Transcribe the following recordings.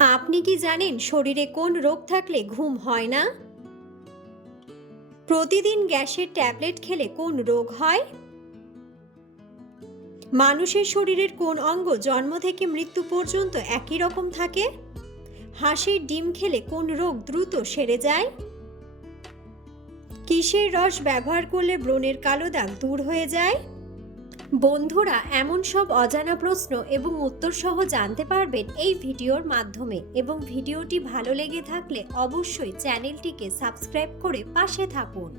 আপনি কি জানেন শরীরে কোন রোগ থাকলে ঘুম হয় না? প্রতিদিন গ্যাসের ট্যাবলেট খেলে কোন রোগ হয়? মানুষের শরীরের কোন অঙ্গ জন্ম থেকে মৃত্যু পর্যন্ত একই রকম থাকে? হাঁসের ডিম খেলে কোন রোগ দ্রুত সেরে যায়? কিসের রস ব্যবহার করলে ব্রণের কালো দাগ দূর হয়ে যায়? বন্ধুরা, এমন সব অজানা প্রশ্ন এবং উত্তর সহ জানতে পারবেন এই ভিডিওর মাধ্যমে, এবং ভিডিওটি ভালো লেগে থাকলে অবশ্যই চ্যানেলটিকে সাবস্ক্রাইব করে পাশে থাকুন।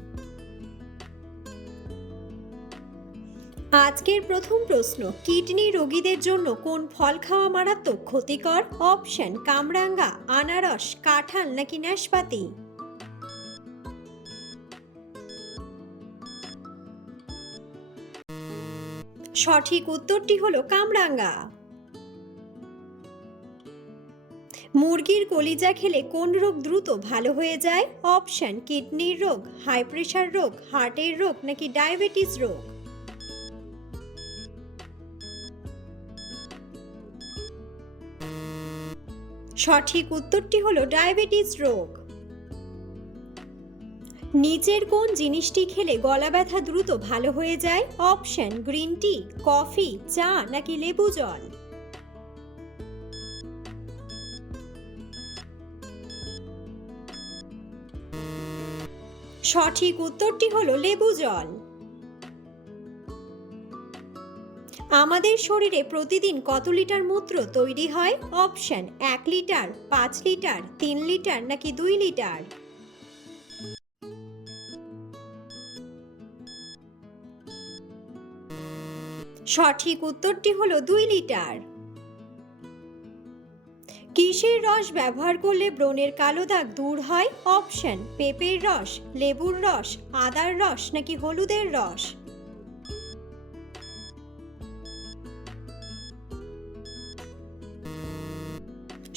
আজকের প্রথম প্রশ্ন, কিডনি রোগীদের জন্য কোন ফল খাওয়া মারাত্মক ক্ষতিকর? অপশন: কামরাঙ্গা, আনারস, কাঁঠাল নাকি নাশপাতি? সঠিক উত্তরটি হলো কামরাঙ্গা। মুরগির কলিজা খেলে কোন রোগ দ্রুত ভালো হয়ে যায়? অপশন: কিডনির রোগ, হাই প্রেশার রোগ, হার্টের রোগ নাকি ডায়াবেটিস রোগ? সঠিক উত্তরটি হলো ডায়াবেটিস রোগ। নিচের কোন জিনিসটি খেলে গলা ব্যথা দ্রুত ভালো হয়ে যায়? অপশন: গ্রিন টি, কফি, চা নাকি লেবু জল? সঠিক উত্তরটি হলো লেবু জল। আমাদের শরীরে প্রতিদিন কত লিটার মূত্র তৈরি হয়? অপশন: 1 লিটার, 5 লিটার, 3 লিটার নাকি 2 লিটার? সঠিক উত্তরটি হলো 2 লিটার। কিসের রস ব্যবহার করলে ব্রণের কালো দাগ দূর হয়? অপশন: পেঁপের রস, লেবুর রস, আদার রস নাকি হলুদের রস?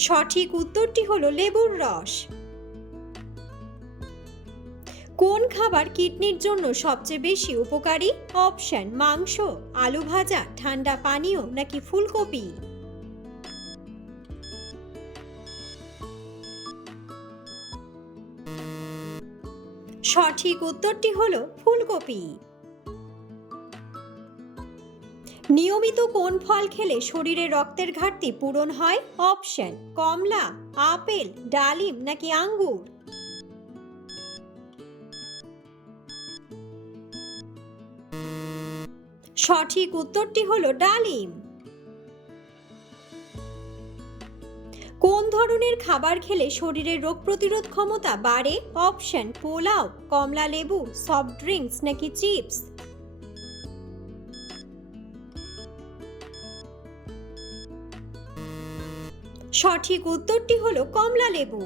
সঠিক উত্তরটি হলো লেবুর রস। কোন খাবার কিডনির জন্য সবচেয়ে বেশি উপকারী? অপশন: মাংস, আলু ভাজা, ঠান্ডা পানীয় নাকি ফুলকপি? সঠিক উত্তরটি হলো ফুলকপি। নিয়মিত কোন ফল খেলে শরীরে রক্তের ঘাটতি পূরণ হয়? অপশন: কমলা, আপেল, ডালিম নাকি আঙ্গুর? সঠিক উত্তরটি হলো ডালিম। কোন ধরনের খাবার খেলে শরীরের রোগ প্রতিরোধ ক্ষমতা বাড়ে? অপশন: পোলাও, কমলা লেবু, সফট ড্রিঙ্কস নাকি চিপস? সঠিক উত্তরটি হলো কমলা লেবু।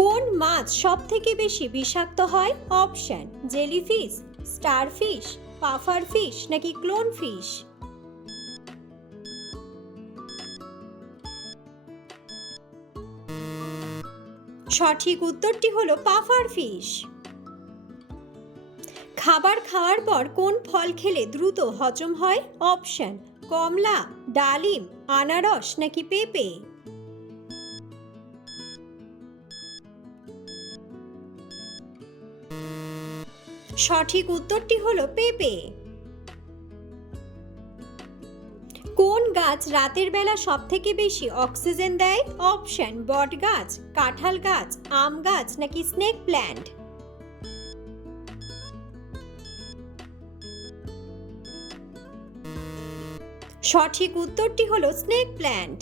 কোন মাছ সব থেকে বেশি বিষাক্ত হয়? Option: jellyfish, starfish, puffer fish নাকি ক্লোন ফিশ? সঠিক উত্তরটি হলো পাফার ফিশ। খাবার খাওয়ার পর কোন ফল খেলে দ্রুত হজম হয়? অপশন: কমলা, ডালিম, আনারস নাকি পেঁপে? সঠিক উত্তরটি হলো পেঁপে। কোন গাছ রাতের বেলা সব থেকে বেশি অক্সিজেন দেয়? অপশন: বট গাছ, কাঁঠাল গাছ, আম গাছ নাকি স্নেক প্ল্যান্ট? সঠিক উত্তরটি হলো স্নেক প্ল্যান্ট।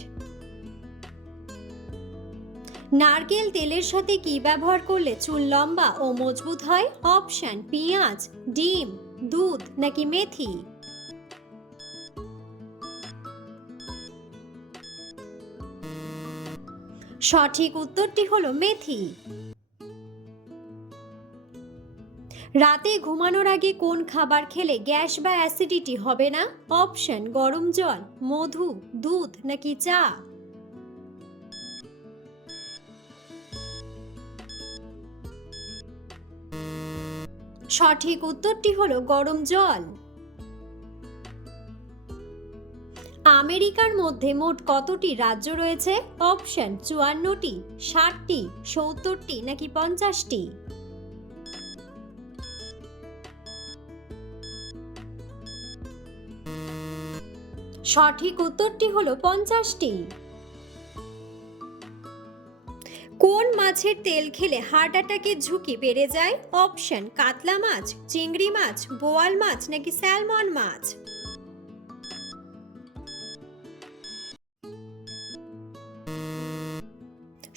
নারকেল তেলের সাথে কি ব্যবহার করলে চুল লম্বা ও মজবুত হয়? অপশন: পেঁয়াজ, ডিম, দুধ নাকি মেথি? সঠিক উত্তরটি হলো মেথি। রাতে ঘুমানোর আগে কোন খাবার খেলে গ্যাস বা অ্যাসিডিটি হবে না? অপশন: গরম জল, মধু, দুধ নাকি চা? সঠিক উত্তরটি হলো গরম জল। আমের আমেরিকার মধ্যে মোট কতটি রাজ্য রয়েছে? অপশন 54টি, 60টি, 70টি নাকি 50টি। সঠিক উত্তরটি হলো 50টি। কোন মাছের তেল খেলে হার্ট অ্যাটাকের ঝুঁকি বেড়ে যায়? অপশন কাতলা মাছ, চিংড়ি মাছ, বোয়াল মাছ নাকি স্যালমন মাছ।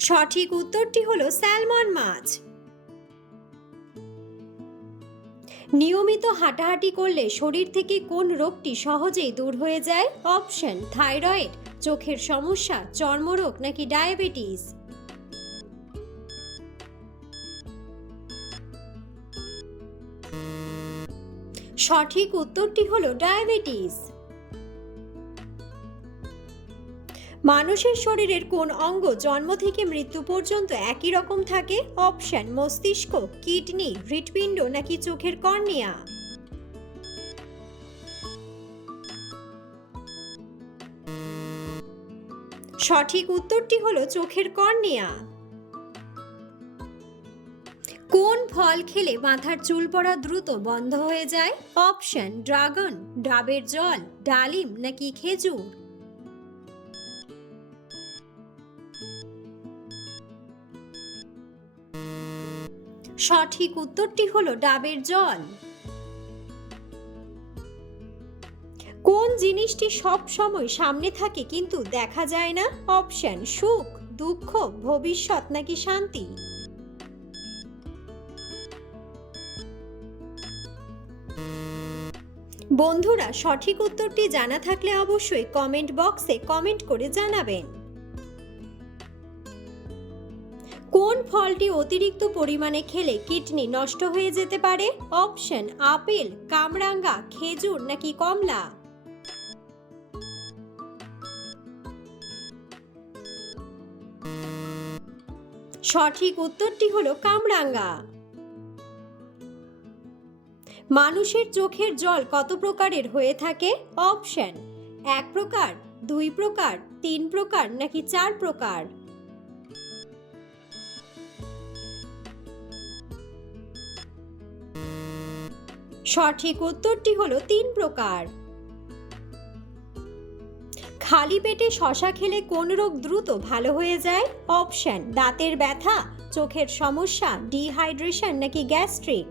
সঠিক উত্তরটি হলো স্যালমন মাছ। নিয়মিত হাঁটাহাঁটি করলে শরীর থেকে কোন রোগটি সহজেই দূর হয়ে যায়? অপশন থাইরয়েড, চোখের সমস্যা, চর্মরোগ নাকি ডায়াবেটিস। সঠিক উত্তরটি হলো ডায়াবেটিস। মানুষের শরীরের কোন অঙ্গ জন্ম থেকে মৃত্যু পর্যন্ত একই রকম থাকে? অপশন মস্তিষ্ক, কিডনি, হৃৎপিণ্ড নাকি চোখের কর্নিয়া। সঠিক উত্তরটি হলো চোখের কর্নিয়া। কোন ফল খেলে মাথার চুল পড়া দ্রুত বন্ধ হয়ে যায়? অপশন ড্রাগন, ডাবের জল, ডালিম নাকি খেজুর। সঠিক উত্তরটি হলো ডাবের জল। কোন জিনিসটি সব সময় সামনে থাকে কিন্তু দেখা যায় না? অপশন সুখ, দুঃখ, ভবিষ্যৎ নাকি শান্তি। বন্ধুরা, সঠিক উত্তরটি জানা থাকলে অবশ্যই কমেন্ট বক্সে কমেন্ট করে জানাবেন। কোন ফলটি অতিরিক্ত পরিমাণে খেলে কিডনি নষ্ট হয়ে যেতে পারে? অপশন আপেল, কামরাঙ্গা, খেজুর নাকি কমলা। সঠিক উত্তরটি হলো কামরাঙ্গা। মানুষের চোখের জল কত প্রকারের হয়ে থাকে? অপশন 1 প্রকার, 2 প্রকার, 3 প্রকার নাকি 4 প্রকার। সঠিক উত্তরটি হলো 3 প্রকার। খালি পেটে শসা খেলে কোন রোগ দ্রুত ভালো হয়ে যায়? অপশন দাঁতের ব্যথা, চোখের সমস্যা, ডিহাইড্রেশন নাকি গ্যাস্ট্রিক।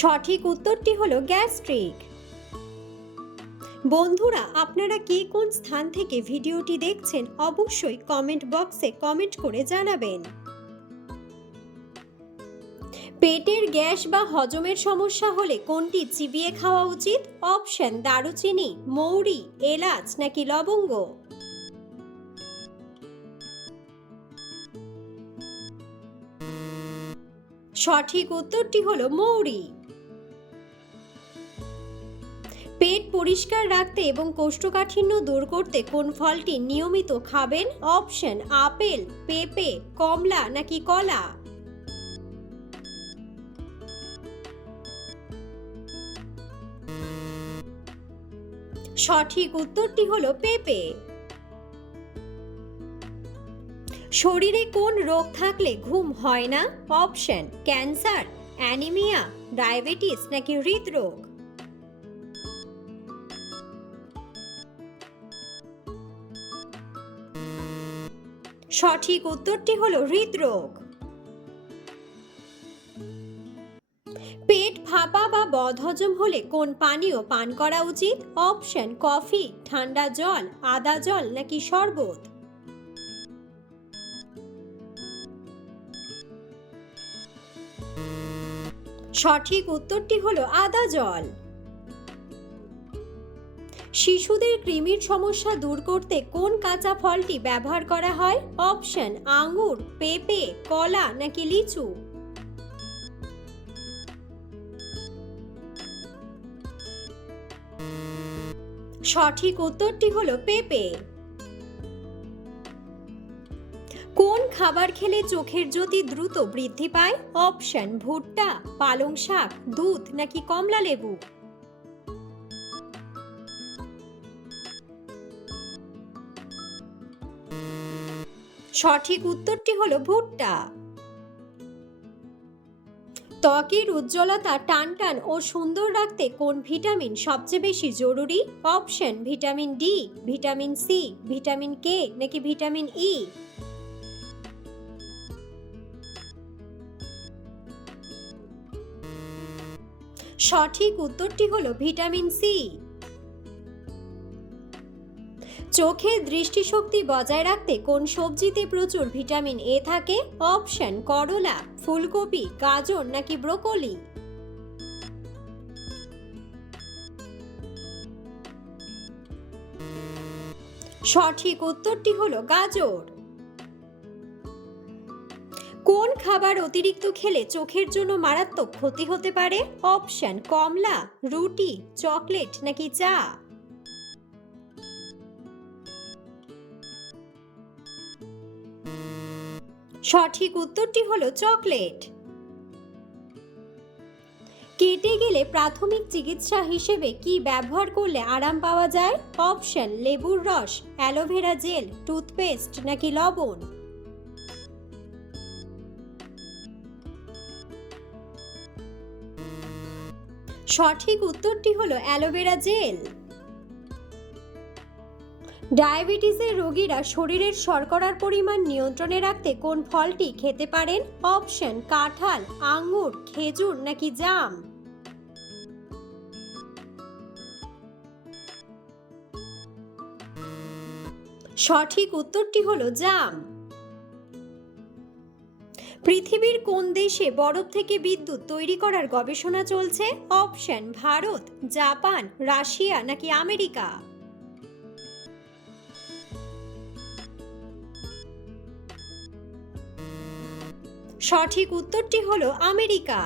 সঠিক উত্তরটি হলো গ্যাস্ট্রিক। বন্ধুরা, আপনারা কে কোন স্থান থেকে ভিডিওটি দেখছেন অবশ্যই কমেন্ট বক্সে কমেন্ট করে জানাবেন। পেটের গ্যাস বা হজমের সমস্যা হলে কোনটি চিবিয়ে খাওয়া উচিত? অপশন দারুচিনি, মৌরি, এলাচ নাকি লবঙ্গ। সঠিক উত্তরটি হলো মৌরি। পেট পরিষ্কার রাখতে এবং কোষ্ঠকাঠিন্য দূর করতে কোন ফলটি নিয়মিত খাবেন? অপশন আপেল, পেঁপে, কমলা নাকি কলা। সঠিক উত্তরটি হলো পেঁপে। শরীরে কোন রোগ থাকলে ঘুম হয় না? অপশন ক্যান্সার, অ্যানিমিয়া, ডায়াবেটিস নাকি হৃদরোগ। সঠিক উত্তরটি হলো হৃদরোগ। পেট ফাঁপা বা বদহজম হলে কোন পানীয় পান করা উচিত? অপশন কফি, ঠান্ডা জল, আদা জল নাকি শরবত। সঠিক উত্তরটি হলো আদা জল। শিশুদের কৃমির সমস্যা দূর করতে কোন কাঁচা ফলটি ব্যবহার করা হয়? অপশন আঙ্গুর, পেঁপে, কলা নাকি লিচু। সঠিক উত্তরটি হলো পেঁপে। কোন খাবার খেলে চোখের জ্যোতি দ্রুত বৃদ্ধি পায়? অপশন ভুট্টা, পালং শাক, দুধ নাকি কমলা লেবু? সঠিক উত্তরটি হলো ভুট্টা। ত্বকের উজ্জ্বলতা টানটান ও সুন্দর রাখতে কোন ভিটামিন সবচেয়ে বেশি জরুরি? Option vitamin D, vitamin C, vitamin K নাকি ভিটামিন ই? সঠিক উত্তরটি হলো ভিটামিন সি। চোখের দৃষ্টিশক্তি বজায় রাখতে কোন সবজিতে প্রচুর ভিটামিন এ থাকে? অপশন করলা, ফুলকপি, গাজর নাকি ব্রোকলি? সঠিক উত্তরটি হলো গাজর। কোন খাবার অতিরিক্ত খেলে চোখের জন্য মারাত্মক ক্ষতি হতে পারে? অপশন কমলা, রুটি, চকলেট নাকি চা? সঠিক উত্তরটি হলো চকলেট। কেটে গেলে প্রাথমিক চিকিৎসা হিসেবে কি ব্যবহার করলে আরাম পাওয়া যায়? অপশন লেবুর রস, অ্যালোভেরা জেল, টুথপেস্ট নাকি লবণ? সঠিক উত্তরটি হলো অ্যালোভেরা জেল। ডায়াবেটিসের রোগীরা শরীরের শর্করার পরিমাণ নিয়ন্ত্রণে রাখতে কোন ফলটি খেতে পারেন? অপশন কাঁঠাল, আঙ্গুর, খেজুর নাকি জাম? সঠিক উত্তরটি হলো জাম। পৃথিবীর কোন দেশে বরফ থেকে বিদ্যুৎ তৈরি করার গবেষণা চলছে? অপশন ভারত, জাপান, রাশিয়া নাকি আমেরিকা? সঠিক উত্তরটি হলো আমেরিকা।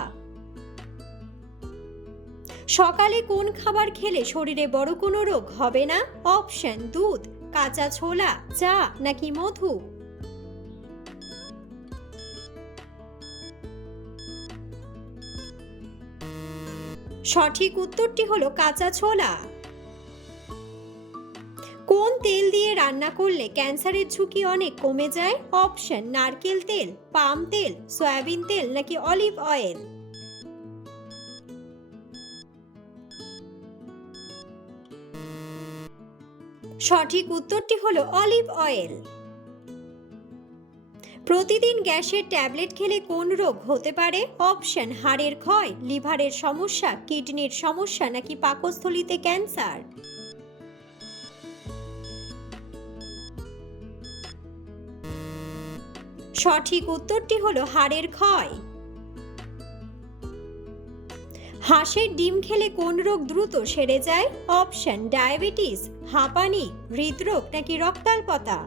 সকালে কোন খাবার খেলে শরীরে বড় কোনো রোগ হবে না? অপশন দুধ, কাঁচা ছোলা, চা নাকি মধু? সঠিক উত্তরটি হলো কাঁচা ছোলা। কোন তেল দিয়ে রান্না করলে ক্যান্সারের ঝুঁকি অনেক কমে যায়? অপশন নারকেল তেল, পাম তেল, সয়াবিন তেল নাকি অলিভ অয়েল? সঠিক উত্তরটি হলো অলিভ অয়েল। প্রতিদিন গ্যাসের ট্যাবলেট খেলে কোন রোগ হতে পারে? অপশন হাড়ের ক্ষয়, লিভারের সমস্যা, কিডনির সমস্যা নাকি পাকস্থলীতে ক্যান্সার? সঠিক উত্তরটি হলো হাড়ের ক্ষয়। হাঁসের ডিম খেলে কোন রোগ দ্রুত সেরে যায়? অপশন ডায়াবেটিস, হাঁপানি, হৃদরোগ নাকি রক্তাল্পতা?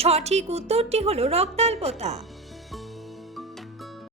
সঠিক উত্তরটি হলো রক্তাল্পতা।